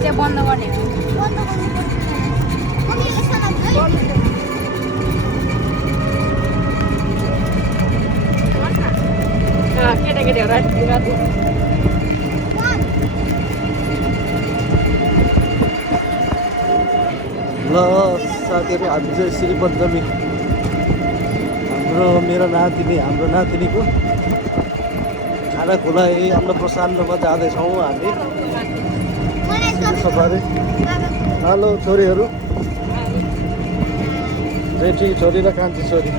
त्यो बन्द गर्ने केटाकेटीहरू ल साथीहरू हामी चाहिँ श्री पञ्चमी मेरो हाम्रो नातिनीको खाना खुलाइ अन्नप्रसादमा जाँदैछौँ हामी सफारी। हेलो छोरीहरू, जेठी छोरी र कान्छी छोरी।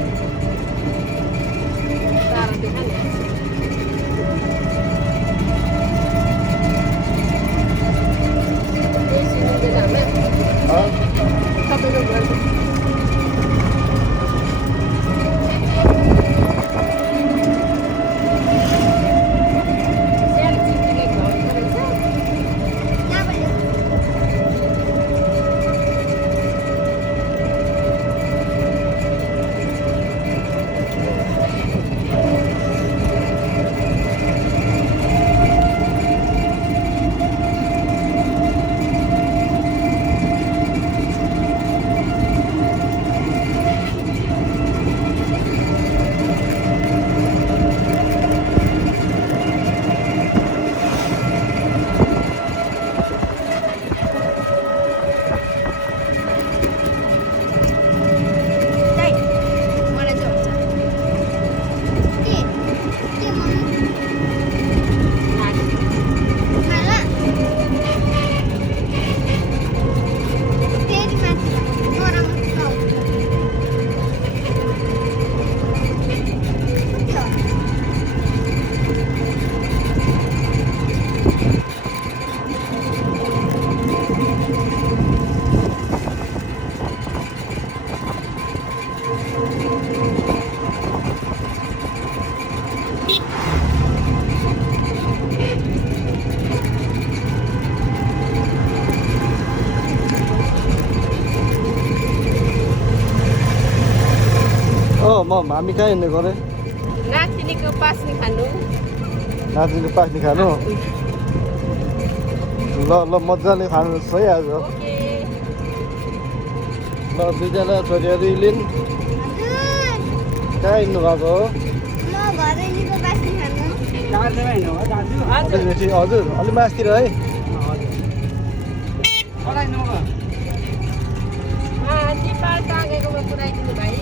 हामी कहाँ हिँड्ने गरे? नातिनीको पास्नी खानु। नातिनीको पास्नी खानु? ल ल मजाले खानुहोस् है आज। ल दुईजना छोरीहरू लिन् कहाँ हिँड्नु भएको हो? हजुर अलि मासतिर है। पुऱ्याइदिनु भाइ।